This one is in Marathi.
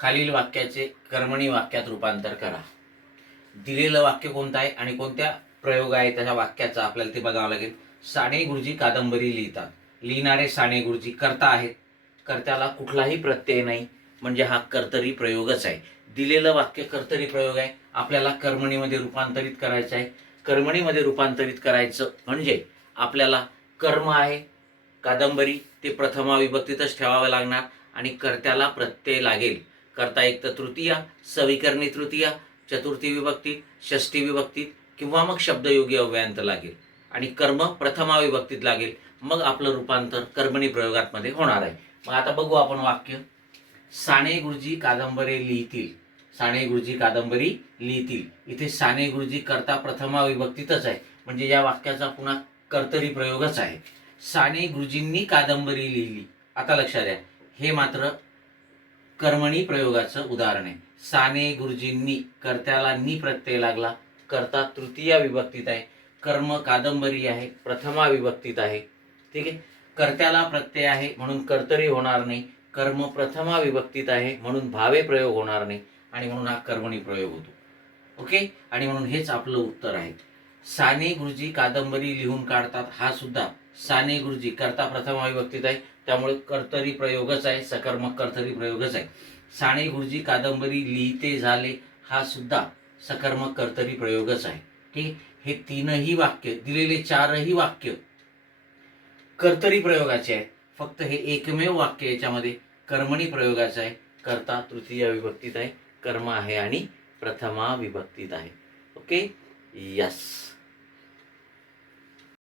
खालील वाक्याचे कर्मणी वाक्यात रूपांतर करा. दिलेलं वाक्य कोणतं आहे आणि कोणत्या प्रयोग आहे त्याच्या वाक्याचा आपल्याला ते बघावं लागेल. साने गुरुजी कादंबरी लिहितात. लिहिणारे साने गुरुजी कर्ता आहेत. कर्त्याला कुठलाही प्रत्यय नाही. म्हणजे हा कर्तरी प्रयोगच आहे. दिलेलं वाक्य कर्तरी प्रयोग आहे. आपल्याला कर्मणीमध्ये रूपांतरित करायचं आहे. कर्मणीमध्ये रूपांतरित करायचं म्हणजे आपल्याला कर्म आहे. कादंबरी ते प्रथमा विभक्तीतच ठेवावं लागणार आणि कर्त्याला प्रत्यय लागेल. कर्ता एक तर तृतीया सविकरणी तृतीया चतुर्थी विभक्ती षष्ठी विभक्तीत किंवा मग शब्दयोगी अव्ययांत लागेल. आणि कर्म प्रथमा विभक्तीत लागेल. मग आपलं रूपांतर कर्मणी प्रयोगातमध्ये होणार आहे. मग आता बघू आपण वाक्य. साने गुरुजी कादंबरी लिहितील. साने गुरुजी कादंबरी लिहितील. इथे साने गुरुजी करता प्रथमा विभक्तीतच आहे. म्हणजे या वाक्याचा पुन्हा कर्तरी प्रयोगच आहे. साने गुरुजींनी कादंबरी लिहिली. आता लक्षात द्या हे मात्र कर्मणी प्रयोगाचं उदाहरण आहे. साने गुरुजींनी कर्त्याला नि प्रत्यय लागला. कर्ता तृतीया विभक्तीत आहे. कर्म कादंबरी आहे. प्रथमा विभक्तीत आहे. ठीक आहे? कर्त्याला प्रत्यय आहे म्हणून कर्तरी होणार नाही. कर्म प्रथमा विभक्तीत आहे म्हणून भावे प्रयोग होणार नाही. आणि म्हणून हा कर्मणी प्रयोग होतो. ओके? आणि म्हणून हेच आपलं उत्तर आहे. साने गुरुजी कादंबरी लिहून काढतात. हा सुद्धा साने गुरुजी कर्ता प्रथम विभक्तीत आहे. त्यामुळे कर्तरी प्रयोगच आहे सकर्मक कर्तरी प्रयोगच आहे. साने गुरुजी कादंबरी लिहिते झाले हा सुद्धा सकर्मक कर्तरी प्रयोगच आहे. ठीक हे तीनही वाक्य दिलेले चारही वाक्य कर्तरी प्रयोगाचे आहे फक्त हे एकमेव वाक्य याच्यामध्ये कर्मणी प्रयोगाचं आहे. कर्ता तृतीय विभक्तीत आहे कर्म आहे आणि प्रथमा विभक्तीत आहे. ओके? यस